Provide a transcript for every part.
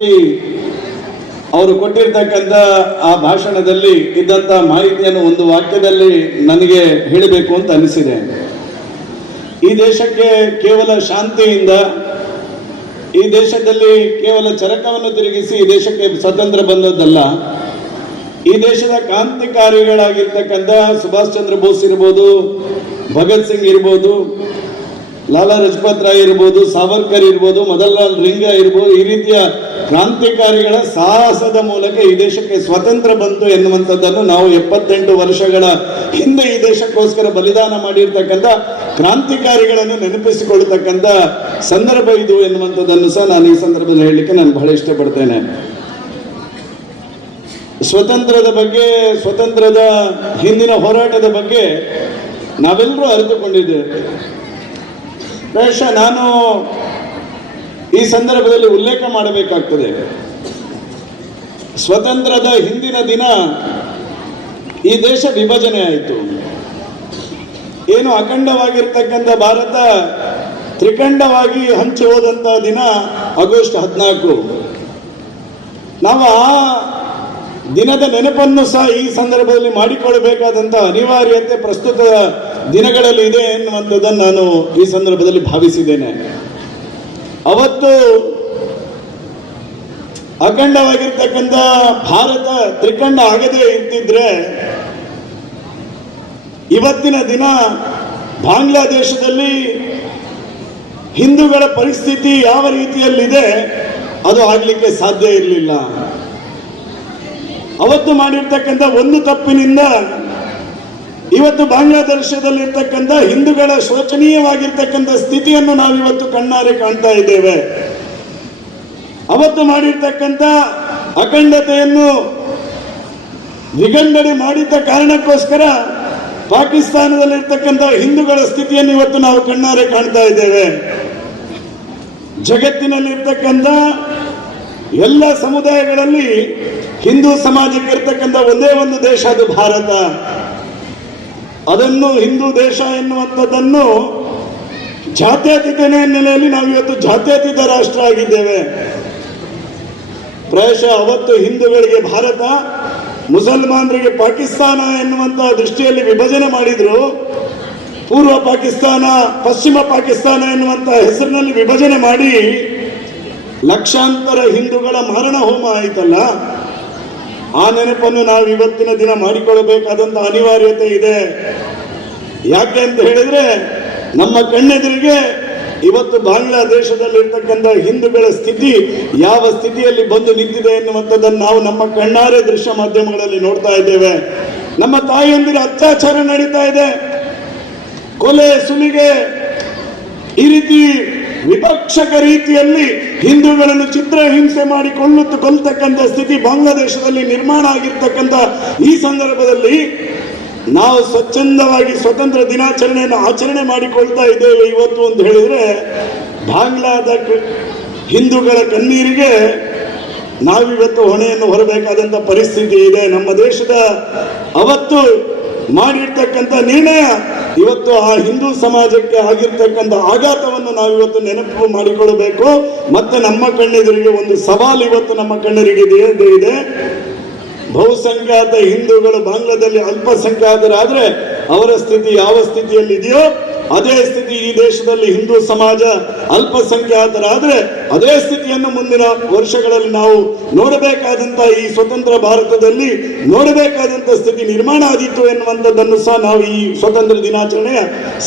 ಅವರು ಕೊಟ್ಟಿರ್ತಕ್ಕಂಥ ಆ ಭಾಷಣದಲ್ಲಿ ಇದ್ದಂಥ ಮಾಹಿತಿಯನ್ನು ಒಂದು ವಾಕ್ಯದಲ್ಲಿ ನನಗೆ ಹೇಳಬೇಕು ಅಂತ ಅನಿಸಿದೆ. ಈ ದೇಶಕ್ಕೆ ಕೇವಲ ಶಾಂತಿಯಿಂದ, ಈ ದೇಶದಲ್ಲಿ ಕೇವಲ ಚರಕವನ್ನು ತಿರುಗಿಸಿ ಈ ದೇಶಕ್ಕೆ ಸ್ವಾತಂತ್ರ್ಯ ಬಂದದ್ದಲ್ಲ, ಈ ದೇಶದ ಕ್ರಾಂತಿಕಾರಿಗಳಾಗಿರ್ತಕ್ಕಂಥ ಸುಭಾಷ್ ಚಂದ್ರ ಬೋಸ್ ಇರ್ಬೋದು, ಭಗತ್ ಸಿಂಗ್ ಇರ್ಬೋದು, ಲಾಲಾ ಲಜಪತ್ ರಾಯ್ ಇರ್ಬೋದು, ಸಾವರ್ಕರ್ ಇರ್ಬೋದು, ಮದನ್ಲಾಲ್ ರಿಂಗಾ ಇರ್ಬೋದು, ಈ ರೀತಿಯ ಕ್ರಾಂತಿಕಾರಿಗಳ ಸಾಹಸದ ಮೂಲಕ ಈ ದೇಶಕ್ಕೆ ಸ್ವಾತಂತ್ರ್ಯ ಬಂತು ಎನ್ನುವಂಥದ್ದನ್ನು ನಾವು 78 ವರ್ಷಗಳ ಹಿಂದೆ ಈ ದೇಶಕ್ಕೋಸ್ಕರ ಬಲಿದಾನ ಮಾಡಿರ್ತಕ್ಕಂಥ ಕ್ರಾಂತಿಕಾರಿಗಳನ್ನು ನೆನಪಿಸಿಕೊಳ್ಳತಕ್ಕಂಥ ಸಂದರ್ಭ ಇದು ಎನ್ನುವಂಥದ್ದನ್ನು ಸಹ ನಾನು ಈ ಸಂದರ್ಭದಲ್ಲಿ ಹೇಳಲಿಕ್ಕೆ ನಾನು ಬಹಳ ಇಷ್ಟಪಡ್ತೇನೆ. ಸ್ವಾತಂತ್ರ್ಯದ ಬಗ್ಗೆ, ಸ್ವಾತಂತ್ರ್ಯದ ಹಿಂದಿನ ಹೋರಾಟದ ಬಗ್ಗೆ ನಾವೆಲ್ಲರೂ ಅರಿತುಕೊಂಡಿದ್ದೇವೆ. ಬಹುಶಃ ನಾನು ಈ ಸಂದರ್ಭದಲ್ಲಿ ಉಲ್ಲೇಖ ಮಾಡಬೇಕಾಗ್ತದೆ. ಸ್ವತಂತ್ರದ ಹಿಂದಿನ ದಿನ ಈ ದೇಶ ವಿಭಜನೆ ಆಯಿತು. ಏನು ಅಖಂಡವಾಗಿರ್ತಕ್ಕಂಥ ಭಾರತ ತ್ರಿಖಂಡವಾಗಿ ಹಂಚಿ ಹೋದಂಥ ದಿನ ಆಗಸ್ಟ್ 14. ನಾವು ಆ ದಿನದ ನೆನಪನ್ನು ಸಹ ಈ ಸಂದರ್ಭದಲ್ಲಿ ಮಾಡಿಕೊಳ್ಳಬೇಕಾದಂಥ ಅನಿವಾರ್ಯತೆ ಪ್ರಸ್ತುತ ದಿನಗಳಲ್ಲಿ ಇದೆ ಎನ್ನುವಂಥದ್ದನ್ನು ನಾನು ಈ ಸಂದರ್ಭದಲ್ಲಿ ಭಾವಿಸಿದ್ದೇನೆ. ಅವತ್ತು ಅಖಂಡವಾಗಿರ್ತಕ್ಕಂಥ ಭಾರತ ತ್ರಿಖಂಡ ಆಗದೇ ಇದ್ದಿದ್ರೆ ಇವತ್ತಿನ ದಿನ ಬಾಂಗ್ಲಾದೇಶದಲ್ಲಿ ಹಿಂದೂಗಳ ಪರಿಸ್ಥಿತಿ ಯಾವ ರೀತಿಯಲ್ಲಿದೆ ಅದು ಆಗಲಿಕ್ಕೆ ಸಾಧ್ಯ ಇರಲಿಲ್ಲ. ಅವತ್ತು ಮಾಡಿರ್ತಕ್ಕಂಥ ಒಂದು ತಪ್ಪಿನಿಂದ ಇವತ್ತು ಬಾಂಗ್ಲಾದೇಶದಲ್ಲಿರ್ತಕ್ಕಂಥ ಹಿಂದೂಗಳ ಶೋಚನೀಯವಾಗಿರ್ತಕ್ಕಂಥ ಸ್ಥಿತಿಯನ್ನು ನಾವಿವತ್ತು ಕಣ್ಣಾರೆ ಕಾಣ್ತಾ ಇದ್ದೇವೆ. ಅವತ್ತು ಮಾಡಿರ್ತಕ್ಕಂಥ ಅಖಂಡತೆಯನ್ನು ವಿಗಂಡಣೆ ಮಾಡಿದ್ದ ಕಾರಣಕ್ಕೋಸ್ಕರ ಪಾಕಿಸ್ತಾನದಲ್ಲಿರ್ತಕ್ಕಂಥ ಹಿಂದೂಗಳ ಸ್ಥಿತಿಯನ್ನು ಇವತ್ತು ನಾವು ಕಣ್ಣಾರೆ ಕಾಣ್ತಾ ಇದ್ದೇವೆ. ಜಗತ್ತಿನಲ್ಲಿರ್ತಕ್ಕಂಥ ಎಲ್ಲ ಸಮುದಾಯಗಳಲ್ಲಿ ಹಿಂದೂ ಸಮಾಜಕ್ಕೆ ಇರ್ತಕ್ಕಂಥ ಒಂದೇ ಒಂದು ದೇಶ, ಅದು ಭಾರತ. ಅದನ್ನು ಹಿಂದೂ ದೇಶ ಎನ್ನುವಂಥದ್ದನ್ನು ಜಾತ್ಯತೀತ ನೆಲೆಯಲ್ಲಿ ನಾವಿವತ್ತು ಜಾತ್ಯತೀತ ರಾಷ್ಟ್ರ ಆಗಿದ್ದೇವೆ. ಪ್ರಾಯಶಃ ಅವತ್ತು ಹಿಂದೂಗಳಿಗೆ ಭಾರತ, ಮುಸಲ್ಮಾನರಿಗೆ ಪಾಕಿಸ್ತಾನ ಎನ್ನುವಂಥ ದೃಷ್ಟಿಯಲ್ಲಿ ವಿಭಜನೆ ಮಾಡಿದ್ರು. ಪೂರ್ವ ಪಾಕಿಸ್ತಾನ, ಪಶ್ಚಿಮ ಪಾಕಿಸ್ತಾನ ಎನ್ನುವಂಥ ಹೆಸರಿನಲ್ಲಿ ವಿಭಜನೆ ಮಾಡಿ ಲಕ್ಷಾಂತರ ಹಿಂದೂಗಳ ಮಾರಣ ಹೋಮ ಆಯಿತಲ್ಲ, ಆ ನೆನಪನ್ನು ನಾವು ಇವತ್ತಿನ ದಿನ ಮಾಡಿಕೊಳ್ಳಬೇಕಾದಂಥ ಅನಿವಾರ್ಯತೆ ಇದೆ. ಯಾಕೆ ಅಂತ ಹೇಳಿದ್ರೆ ನಮ್ಮ ಕಣ್ಣೆದುರಿಗೆ ಇವತ್ತು ಬಾಂಗ್ಲಾದೇಶದಲ್ಲಿರ್ತಕ್ಕಂಥ ಹಿಂದೂಗಳ ಸ್ಥಿತಿ ಯಾವ ಸ್ಥಿತಿಯಲ್ಲಿ ಬಂದು ನಿಂತಿದೆ ಎನ್ನುವಂಥದ್ದನ್ನು ನಾವು ನಮ್ಮ ಕಣ್ಣಾರೆ ದೃಶ್ಯ ಮಾಧ್ಯಮಗಳಲ್ಲಿ ನೋಡ್ತಾ ಇದ್ದೇವೆ. ನಮ್ಮ ತಾಯಿಯಂದಿರ ಅತ್ಯಾಚಾರ ನಡೀತಾ ಇದೆ, ಕೊಲೆ ಸುಲಿಗೆ, ಈ ರೀತಿ ವಿಪಕ್ಷಕ ರೀತಿಯಲ್ಲಿ ಹಿಂದೂಗಳನ್ನು ಚಿತ್ರಹಿಂಸೆ ಮಾಡಿ ಕೊಲ್ಲತಕ್ಕಂಥ ಸ್ಥಿತಿ ಬಾಂಗ್ಲಾದೇಶದಲ್ಲಿ ನಿರ್ಮಾಣ ಆಗಿರ್ತಕ್ಕಂಥ ಈ ಸಂದರ್ಭದಲ್ಲಿ ನಾವು ಸ್ವಚ್ಛಂದವಾಗಿ ಸ್ವತಂತ್ರ ದಿನಾಚರಣೆಯನ್ನು ಆಚರಣೆ ಮಾಡಿಕೊಳ್ತಾ ಇದ್ದೇವೆ ಇವತ್ತು ಅಂತ ಹೇಳಿದ್ರೆ, ಬಾಂಗ್ಲಾದ ಹಿಂದೂಗಳ ಕಣ್ಣೀರಿಗೆ ನಾವಿವತ್ತು ಹೊಣೆಯನ್ನು ಹೊರಬೇಕಾದಂಥ ಪರಿಸ್ಥಿತಿ ಇದೆ. ನಮ್ಮ ದೇಶದ ಅವತ್ತು ಮಾಡಿರ್ತಕ್ಕಂಥ ನಿರ್ಣಯ ಇವತ್ತು ಆ ಹಿಂದೂ ಸಮಾಜಕ್ಕೆ ಆಗಿರ್ತಕ್ಕಂಥ ಆಘಾತವನ್ನು ನಾವಿವತ್ತು ನೆನಪು ಮಾಡಿಕೊಳ್ಳಬೇಕು. ಮತ್ತೆ ನಮ್ಮ ಕಣ್ಣೆದುರಿಗೆ ಒಂದು ಸವಾಲು ಇವತ್ತು ನಮ್ಮ ಕಣ್ಣೆದುರಿಗೆ ಇದೆ. ಬಹುಸಂಖ್ಯಾತ ಹಿಂದೂಗಳು ಬಾಂಗ್ಲಾದಲ್ಲಿ ಅಲ್ಪಸಂಖ್ಯಾತರಾದ್ರೆ ಅವರ ಸ್ಥಿತಿ ಯಾವ ಸ್ಥಿತಿಯಲ್ಲಿ ಇದೆಯೋ ಅದೇ ಸ್ಥಿತಿ ಈ ದೇಶದಲ್ಲಿ ಹಿಂದೂ ಸಮಾಜ ಅಲ್ಪಸಂಖ್ಯಾತರಾದ್ರೆ ಅದೇ ಸ್ಥಿತಿಯನ್ನು ಮುಂದಿನ ವರ್ಷಗಳಲ್ಲಿ ನಾವು ನೋಡಬೇಕಾದಂತ, ಈ ಸ್ವತಂತ್ರ ಭಾರತದಲ್ಲಿ ನೋಡಬೇಕಾದಂತ ಸ್ಥಿತಿ ನಿರ್ಮಾಣ ಆದೀತು ಎನ್ನುವಂಥದ್ದನ್ನು ಸಹ ನಾವು ಈ ಸ್ವತಂತ್ರ ದಿನಾಚರಣೆಯ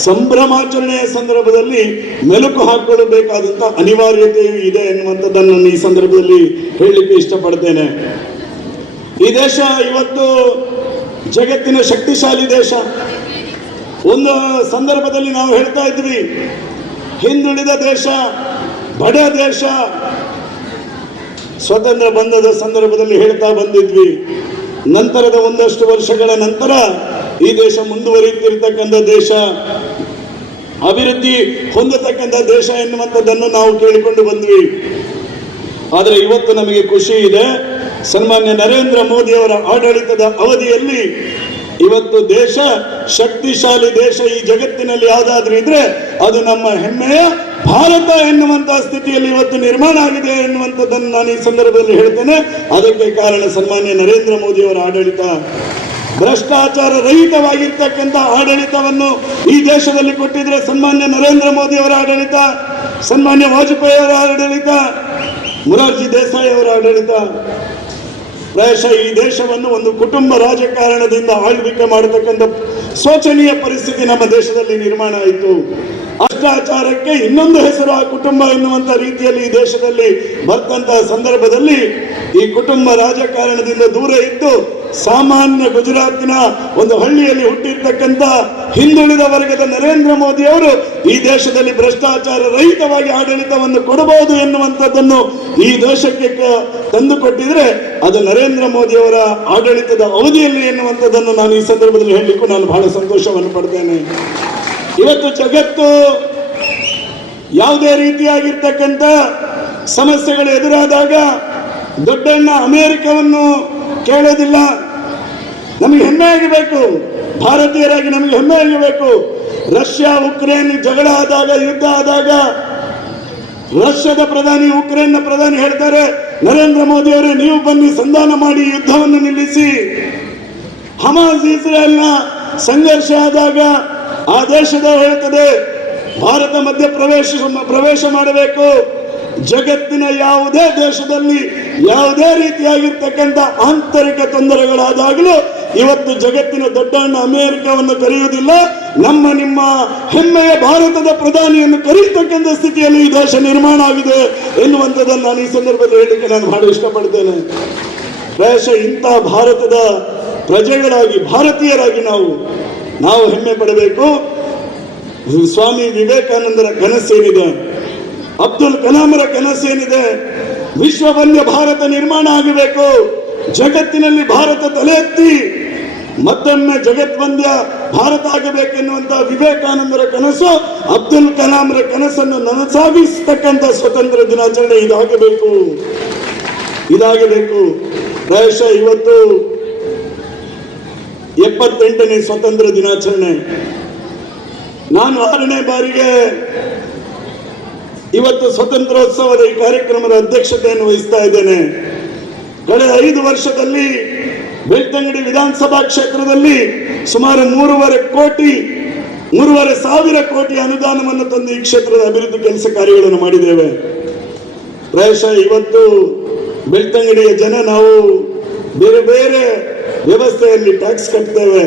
ಸಂಭ್ರಮಾಚರಣೆಯ ಸಂದರ್ಭದಲ್ಲಿ ಮೆಲುಕು ಹಾಕೊಳ್ಳಬೇಕಾದಂತ ಅನಿವಾರ್ಯತೆಯೂ ಇದೆ ಎನ್ನುವಂಥದ್ದನ್ನು ಈ ಸಂದರ್ಭದಲ್ಲಿ ಹೇಳಲಿಕ್ಕೆ ಇಷ್ಟಪಡ್ತೇನೆ. ಈ ದೇಶ ಇವತ್ತು ಜಗತ್ತಿನ ಶಕ್ತಿಶಾಲಿ ದೇಶ. ಒಂದು ಸಂದರ್ಭದಲ್ಲಿ ನಾವು ಹೇಳ್ತಾ ಇದ್ವಿ, ಹಿಂದುಳಿದ ದೇಶ, ಬಡ ದೇಶ. ಸ್ವತಂತ್ರ ಬಂಧದ ಸಂದರ್ಭದಲ್ಲಿ ಹೇಳ್ತಾ ಬಂದಿದ್ವಿ. ನಂತರದ ಒಂದಷ್ಟು ವರ್ಷಗಳ ನಂತರ ಈ ದೇಶ ಮುಂದುವರಿಯುತ್ತಿರ್ತಕ್ಕಂಥ ದೇಶ, ಅಭಿವೃದ್ಧಿ ಹೊಂದತಕ್ಕಂಥ ದೇಶ ಎನ್ನುವಂಥದ್ದನ್ನು ನಾವು ಕೇಳಿಕೊಂಡು ಬಂದ್ವಿ. ಆದರೆ ಇವತ್ತು ನಮಗೆ ಖುಷಿ ಇದೆ, ಸನ್ಮಾನ್ಯ ನರೇಂದ್ರ ಮೋದಿ ಅವರ ಆಡಳಿತದ ಅವಧಿಯಲ್ಲಿ ಇವತ್ತು ದೇಶ ಶಕ್ತಿಶಾಲಿ ದೇಶ ಈ ಜಗತ್ತಿನಲ್ಲಿ ಯಾವುದಾದ್ರೂ ಇದ್ರೆ ಅದು ನಮ್ಮ ಹೆಮ್ಮೆಯ ಭಾರತ ಎನ್ನುವಂತಹ ಸ್ಥಿತಿಯಲ್ಲಿ ಇವತ್ತು ನಿರ್ಮಾಣ ಆಗಿದೆ ಎನ್ನುವಂಥದ್ದನ್ನು ನಾನು ಈ ಸಂದರ್ಭದಲ್ಲಿ ಹೇಳ್ತೇನೆ. ಅದಕ್ಕೆ ಕಾರಣ ಸನ್ಮಾನ್ಯ ನರೇಂದ್ರ ಮೋದಿಯವರ ಆಡಳಿತ. ಭ್ರಷ್ಟಾಚಾರ ರಹಿತವಾಗಿರ್ತಕ್ಕಂಥ ಆಡಳಿತವನ್ನು ಈ ದೇಶದಲ್ಲಿ ಕೊಟ್ಟಿದ್ರೆ ಸನ್ಮಾನ್ಯ ನರೇಂದ್ರ ಮೋದಿ ಅವರ ಆಡಳಿತ, ಸನ್ಮಾನ್ಯ ವಾಜಪೇಯಿ ಅವರ ಆಡಳಿತ, ಮೊರಾರ್ಜಿ ದೇಸಾಯಿ ಅವರ ಆಡಳಿತ. ಪ್ರಾಯಶಃ ಈ ದೇಶವನ್ನು ಒಂದು ಕುಟುಂಬ ರಾಜಕಾರಣದಿಂದ ಆಳ್ವಿಕೆ ಮಾಡತಕ್ಕಂಥ ಶೋಚನೀಯ ಪರಿಸ್ಥಿತಿ ನಮ್ಮ ದೇಶದಲ್ಲಿ ನಿರ್ಮಾಣ ಆಯಿತು. ಭ್ರಷ್ಟಾಚಾರಕ್ಕೆ ಇನ್ನೊಂದು ಹೆಸರು ಆ ಕುಟುಂಬ ಎನ್ನುವಂತ ರೀತಿಯಲ್ಲಿ ಈ ದೇಶದಲ್ಲಿ ಬರ್ತಂತಹ ಸಂದರ್ಭದಲ್ಲಿ ಈ ಕುಟುಂಬ ರಾಜಕಾರಣದಿಂದ ದೂರ ಇದ್ದು ಸಾಮಾನ್ಯ ಗುಜರಾತಿನ ಒಂದು ಹಳ್ಳಿಯಲ್ಲಿ ಹುಟ್ಟಿರ್ತಕ್ಕಂಥ ಹಿಂದುಳಿದ ವರ್ಗದ ನರೇಂದ್ರ ಮೋದಿ ಅವರು ಈ ದೇಶದಲ್ಲಿ ಭ್ರಷ್ಟಾಚಾರ ರಹಿತವಾಗಿ ಆಡಳಿತವನ್ನು ಕೊಡಬಹುದು ಎನ್ನುವಂಥದ್ದನ್ನು ಈ ದೇಶಕ್ಕೆ ತಂದುಕೊಟ್ಟಿದ್ರೆ ಅದು ನರೇಂದ್ರ ಮೋದಿ ಅವರ ಆಡಳಿತದ ಅವಧಿಯಲ್ಲಿ ಎನ್ನುವಂಥದ್ದನ್ನು ನಾನು ಈ ಸಂದರ್ಭದಲ್ಲಿ ಹೇಳಲಿಕ್ಕೂ ನಾನು ಬಹಳ ಸಂತೋಷವನ್ನು ಪಡ್ತೇನೆ. ಇವತ್ತು ಜಗತ್ತು ಯಾವುದೇ ರೀತಿಯಾಗಿರ್ತಕ್ಕಂಥ ಸಮಸ್ಯೆಗಳು ಎದುರಾದಾಗ ದೊಡ್ಡಣ್ಣ ಅಮೆರಿಕವನ್ನು ಕೇಳೋದಿಲ್ಲ. ನಮಗೆ ಹೆಮ್ಮೆ ಆಗಬೇಕು, ಭಾರತೀಯರಾಗಿ ನಮಗೆ ಹೆಮ್ಮೆ ಆಗಬೇಕು. ರಷ್ಯಾ ಉಕ್ರೇನ್ ಜಗಳ ಆದಾಗ, ಯುದ್ಧ ಆದಾಗ ರಷ್ಯಾದ ಪ್ರಧಾನಿ ಉಕ್ರೇನ್ನ ಪ್ರಧಾನಿ ಹೇಳ್ತಾರೆ, ನರೇಂದ್ರ ಮೋದಿ ಅವರೇ ನೀವು ಬನ್ನಿ ಸಂಧಾನ ಮಾಡಿ ಯುದ್ಧವನ್ನು ನಿಲ್ಲಿಸಿ. ಹಮಾಸ್ ಇಸ್ರೇಲ್ನ ಸಂಘರ್ಷ ಆದಾಗ ಆ ದೇಶದ ಹೇಳ್ತದೆ ಭಾರತ ಮಧ್ಯ ಪ್ರವೇಶ ಮಾಡಬೇಕು. ಜಗತ್ತಿನ ಯಾವುದೇ ದೇಶದಲ್ಲಿ ಯಾವುದೇ ರೀತಿಯಾಗಿರ್ತಕ್ಕಂಥ ಆಂತರಿಕ ತೊಂದರೆಗಳಾದಾಗಲೂ ಇವತ್ತು ಜಗತ್ತಿನ ದೊಡ್ಡಣ್ಣ ಅಮೆರಿಕವನ್ನು ಕರೆಯುವುದಿಲ್ಲ, ನಿಮ್ಮ ಹೆಮ್ಮೆಯ ಭಾರತದ ಪ್ರಧಾನಿಯನ್ನು ಕರೆಯತಕ್ಕಂಥ ಸ್ಥಿತಿಯಲ್ಲಿ ಈ ದೇಶ ನಿರ್ಮಾಣ ಆಗಿದೆ ಎನ್ನುವಂಥದ್ದನ್ನು ನಾನು ಈ ಸಂದರ್ಭದಲ್ಲಿ ಹೇಳಲಿಕ್ಕೆ ನಾನು ಬಹಳ ಇಷ್ಟಪಡ್ತೇನೆ. ಪ್ರಾಯಶಃ ಇಂಥ ಭಾರತದ ಪ್ರಜೆಗಳಾಗಿ ಭಾರತೀಯರಾಗಿ ನಾವು ಹೆಮ್ಮೆ ಪಡಬೇಕು. ಸ್ವಾಮಿ ವಿವೇಕಾನಂದರ ಕನಸೇನಿದೆ, ಅಬ್ದುಲ್ ಕಲಾಮರ ಕನಸೇನಿದೆ, ವಿಶ್ವವನ್ಯ ಭಾರತ ನಿರ್ಮಾಣ ಆಗಬೇಕು, ಜಗತ್ತಿನಲ್ಲಿ ಭಾರತ ತಲೆ ಎತ್ತಿ ಮತ್ತೊಮ್ಮೆ ಜಗತ್ವಂದ್ಯ ಭಾರತ ಆಗಬೇಕೆನ್ನುವಂತ ವಿವೇಕಾನಂದರ ಕನಸು, ಅಬ್ದುಲ್ ಕಲಾಮರ ಕನಸನ್ನು ನನಸಾಗಿಸತಕ್ಕಂಥ ಸ್ವತಂತ್ರ ದಿನಾಚರಣೆ ಇದಾಗಬೇಕು. ಪ್ರಾಯಶಃ ಇವತ್ತು 78ನೇ ಸ್ವತಂತ್ರ ದಿನಾಚರಣೆ. ನಾನು 6ನೇ ಬಾರಿಗೆ ಇವತ್ತು ಸ್ವತಂತ್ರೋತ್ಸವದ ಈ ಕಾರ್ಯಕ್ರಮದ ಅಧ್ಯಕ್ಷತೆಯನ್ನು ವಹಿಸ್ತಾ ಇದ್ದೇನೆ. ಕಳೆದ 5 ವರ್ಷದಲ್ಲಿ ಬೆಳ್ತಂಗಡಿ ವಿಧಾನಸಭಾ ಕ್ಷೇತ್ರದಲ್ಲಿ ಸುಮಾರು 3.5 ಸಾವಿರ ಕೋಟಿ ಅನುದಾನವನ್ನು ತಂದು ಈ ಕ್ಷೇತ್ರದ ಅಭಿವೃದ್ಧಿ ಕೆಲಸ ಕಾರ್ಯಗಳನ್ನು ಮಾಡಿದ್ದೇವೆ. ಪ್ರಾಯಶಃ ಇವತ್ತು ಬೆಳ್ತಂಗಡಿಯ ಜನ ನಾವು ಬೇರೆ ಬೇರೆ ವ್ಯವಸ್ಥೆಯಲ್ಲಿ ಟ್ಯಾಕ್ಸ್ ಕಟ್ತೇವೆ.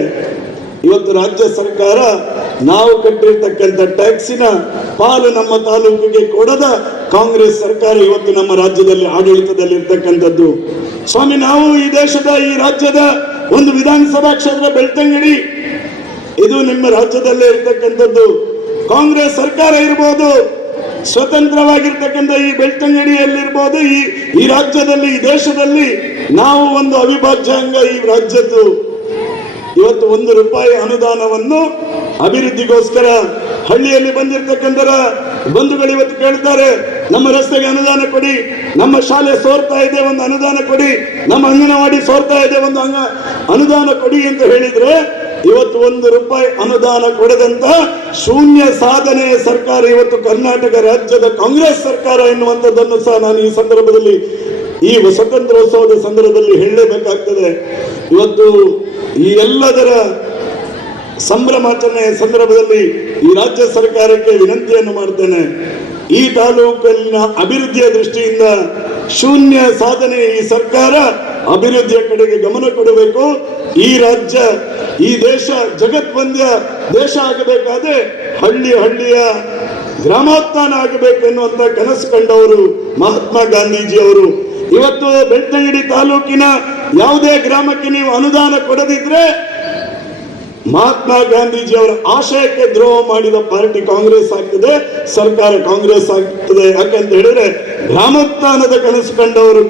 ಇವತ್ತು ರಾಜ್ಯ ಸರ್ಕಾರ ನಾವು ಕಟ್ಟಿರ್ತಕ್ಕಂಥ ಟ್ಯಾಕ್ಸಿನ ಪಾಲು ನಮ್ಮ ತಾಲೂಕಿಗೆ ಕೊಡದ ಕಾಂಗ್ರೆಸ್ ಸರ್ಕಾರ ಇವತ್ತು ನಮ್ಮ ರಾಜ್ಯದಲ್ಲಿ ಆಡಳಿತದಲ್ಲಿ ಇರ್ತಕ್ಕಂಥದ್ದು. ಸ್ವಾಮಿ, ನಾವು ಈ ದೇಶದ ಈ ರಾಜ್ಯದ ಒಂದು ವಿಧಾನಸಭಾ ಕ್ಷೇತ್ರ ಬೆಳ್ತಂಗಡಿ, ಇದು ನಿಮ್ಮ ರಾಜ್ಯದಲ್ಲೇ ಇರ್ತಕ್ಕಂಥದ್ದು. ಕಾಂಗ್ರೆಸ್ ಸರ್ಕಾರ ಇರ್ಬೋದು, ಸ್ವತಂತ್ರವಾಗಿರ್ತಕ್ಕಂಥ ಈ ಬೆಳ್ತಂಗಡಿಯಲ್ಲಿರ್ಬೋದು, ಈ ರಾಜ್ಯದಲ್ಲಿ ಈ ದೇಶದಲ್ಲಿ ನಾವು ಒಂದು ಅವಿಭಾಜ್ಯ ಅಂಗ ಈ ರಾಜ್ಯದ್ದು. ಇವತ್ತು 1 ರೂಪಾಯಿ ಅನುದಾನವನ್ನು ಅಭಿವೃದ್ಧಿಗೋಸ್ಕರ ಹಳ್ಳಿಯಲ್ಲಿ ಬಂದಿರತಕ್ಕಂಥ ಬಂಧುಗಳು ಇವತ್ತು ಕೇಳ್ತಾರೆ, ನಮ್ಮ ರಸ್ತೆಗೆ ಅನುದಾನ ಕೊಡಿ, ನಮ್ಮ ಶಾಲೆ ಸೋರ್ತಾ ಇದೆ ಒಂದು ಅನುದಾನ ಕೊಡಿ, ನಮ್ಮ ಅಂಗನವಾಡಿ ಸೋರ್ತಾ ಇದೆ ಒಂದು ಅನುದಾನ ಕೊಡಿ ಅಂತ ಹೇಳಿದ್ರೆ, ಇವತ್ತು 1 ರೂಪಾಯಿ ಅನುದಾನ ಕೊಡದಂತ ಶೂನ್ಯ ಸಾಧನೆಯ ಸರ್ಕಾರ ಇವತ್ತು ಕರ್ನಾಟಕ ರಾಜ್ಯದ ಕಾಂಗ್ರೆಸ್ ಸರ್ಕಾರ ಎನ್ನುವಂಥದ್ದನ್ನು ಸಹ ನಾನು ಈ ಸಂದರ್ಭದಲ್ಲಿ, ಈ ಸ್ವತಂತ್ರೋತ್ಸವದ ಸಂದರ್ಭದಲ್ಲಿ ಹೇಳಲೇಬೇಕಾಗ್ತದೆ. ಇವತ್ತು ಈ ಎಲ್ಲದರ ಸಂಭ್ರಮಾಚರಣೆಯ ಸಂದರ್ಭದಲ್ಲಿ ಈ ರಾಜ್ಯ ಸರ್ಕಾರಕ್ಕೆ ವಿನಂತಿಯನ್ನು ಮಾಡ್ತೇನೆ. ಈ ತಾಲೂಕಿನ ಅಭಿವೃದ್ಧಿಯ ದೃಷ್ಟಿಯಿಂದ ಶೂನ್ಯ ಸಾಧನೆ ಈ ಸರ್ಕಾರ ಅಭಿವೃದ್ಧಿಯ ಕಡೆಗೆ ಗಮನ ಕೊಡಬೇಕು. ಈ ರಾಜ್ಯ, ಈ ದೇಶ ಜಗತ್ವಂದ್ಯ ದೇಶ ಆಗಬೇಕಾದ್ರೆ ಹಳ್ಳಿಯ ಗ್ರಾಮೋತ್ಥಾನ ಆಗಬೇಕು ಎನ್ನುವಂತ ಕನಸು ಕಂಡವರು ಮಹಾತ್ಮ ಗಾಂಧೀಜಿ ಅವರು. ಇವತ್ತು ಬೆಳ್ತಂಗಡಿ ತಾಲೂಕಿನ ಯಾವುದೇ ಗ್ರಾಮಕ್ಕೆ ನೀವು ಅನುದಾನ ಕೊಡದಿದ್ರೆ ಮಹಾತ್ಮ ಗಾಂಧೀಜಿ ಅವರ ಆಶಯಕ್ಕೆ ದ್ರೋಹ ಮಾಡಿದ ಪಾರ್ಟಿ ಕಾಂಗ್ರೆಸ್ ಆಗ್ತದೆ, ಸರ್ಕಾರ ಕಾಂಗ್ರೆಸ್ ಆಗ್ತದೆ. ಯಾಕಂತ ಹೇಳಿದ್ರೆ ಗ್ರಾಮೋತ್ಥಾನದ ಕನಸು ಕಂಡವರು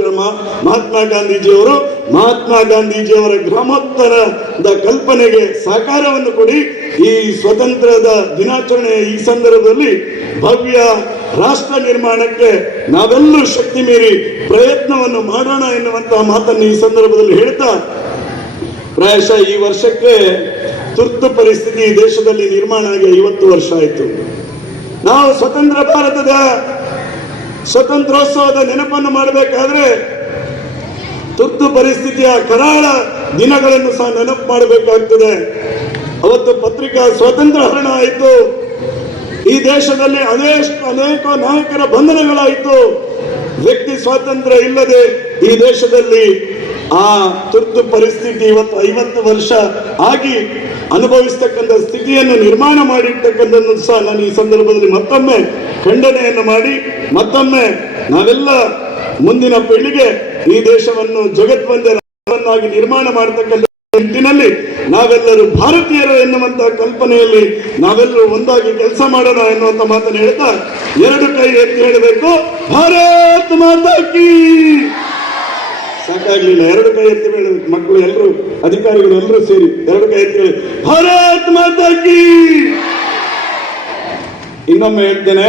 ಮಹಾತ್ಮ ಗಾಂಧೀಜಿಯವರು. ಮಹಾತ್ಮ ಗಾಂಧೀಜಿಯವರ ಗ್ರಾಮೋತ್ಥಾನದ ಕಲ್ಪನೆಗೆ ಸಹಕಾರವನ್ನು ಕೊಡಿ. ಈ ಸ್ವತಂತ್ರದ ದಿನಾಚರಣೆಯ ಈ ಸಂದರ್ಭದಲ್ಲಿ ಭವ್ಯ ರಾಷ್ಟ್ರ ನಿರ್ಮಾಣಕ್ಕೆ ನಾವೆಲ್ಲರೂ ಶಕ್ತಿ ಮೀರಿ ಪ್ರಯತ್ನವನ್ನು ಮಾಡೋಣ ಎನ್ನುವಂತಹ ಮಾತನ್ನು ಈ ಸಂದರ್ಭದಲ್ಲಿ ಹೇಳ್ತಾ, ಪ್ರಾಯಶಃ ಈ ವರ್ಷಕ್ಕೆ ತುರ್ತು ಪರಿಸ್ಥಿತಿ ದೇಶದಲ್ಲಿ ನಿರ್ಮಾಣ ಆಗಿ 50 ವರ್ಷ ಆಯಿತು. ನಾವು ಸ್ವತಂತ್ರ ಭಾರತದ ಸ್ವತಂತ್ರೋತ್ಸವದ ನೆನಪನ್ನು ಮಾಡಬೇಕಾದ್ರೆ ತುರ್ತು ಪರಿಸ್ಥಿತಿಯ ಕರಾಳ ದಿನಗಳನ್ನು ಸಹ ನೆನಪು ಮಾಡಬೇಕಾಗ್ತದೆ. ಅವತ್ತು ಪತ್ರಿಕಾ ಸ್ವಾತಂತ್ರ್ಯ ಹರಣ ಆಯಿತು. ಈ ದೇಶದಲ್ಲಿ ಅನೇಕ ನಾಯಕರ ಬಂಧನಗಳಾಯಿತು. ವ್ಯಕ್ತಿ ಸ್ವಾತಂತ್ರ್ಯ ಇಲ್ಲದೆ ಈ ದೇಶದಲ್ಲಿ ಆ ತುರ್ತು ಪರಿಸ್ಥಿತಿ ಇವತ್ತು 50 ವರ್ಷ ಆಗಿ ಅನುಭವಿಸ್ತಕ್ಕಂಥ ಸ್ಥಿತಿಯನ್ನು ನಿರ್ಮಾಣ ಮಾಡಿರ್ತಕ್ಕಂಥದ್ದು ಸಹ ನಾನು ಈ ಸಂದರ್ಭದಲ್ಲಿ ಮತ್ತೊಮ್ಮೆ ಖಂಡನೆಯನ್ನು ಮಾಡಿ, ಮತ್ತೊಮ್ಮೆ ನಾವೆಲ್ಲ ಮುಂದಿನ ಪೀಳಿಗೆ ಈ ದೇಶವನ್ನು ಜಗತ್ವಂದೇ ರಾಷ್ಟ್ರವನ್ನಾಗಿ ನಿರ್ಮಾಣ ಮಾಡತಕ್ಕಂಥ ನಿಟ್ಟಿನಲ್ಲಿ ನಾವೆಲ್ಲರೂ ಭಾರತೀಯರು ಎನ್ನುವಂತಹ ಕಲ್ಪನೆಯಲ್ಲಿ ನಾವೆಲ್ಲರೂ ಒಂದಾಗಿ ಕೆಲಸ ಮಾಡೋಣ ಎನ್ನುವಂತ ಮಾತನ್ನು ಹೇಳ್ತಾ 2 ಕೈ ಎತ್ತಿ ಹೇಳಬೇಕು, ಭಾರತ್ ಮಾತಾ ಕೀ. ಸಾಕಾಗ್ಲಿಲ್ಲ, 2 ಕೈ ಎತ್ತಿ ಹೇಳಬೇಕು. ಮಕ್ಕಳು ಎಲ್ಲರೂ, ಅಧಿಕಾರಿಗಳು ಎಲ್ಲರೂ ಸೇರಿ 2 ಕೈ ಎತ್ತಿ ಹೇಳಿ ಭಾರತ್ ಮಾತಾ ಕೀ. ಇನ್ನೊಮ್ಮೆ ಹೇಳ್ತೇನೆ.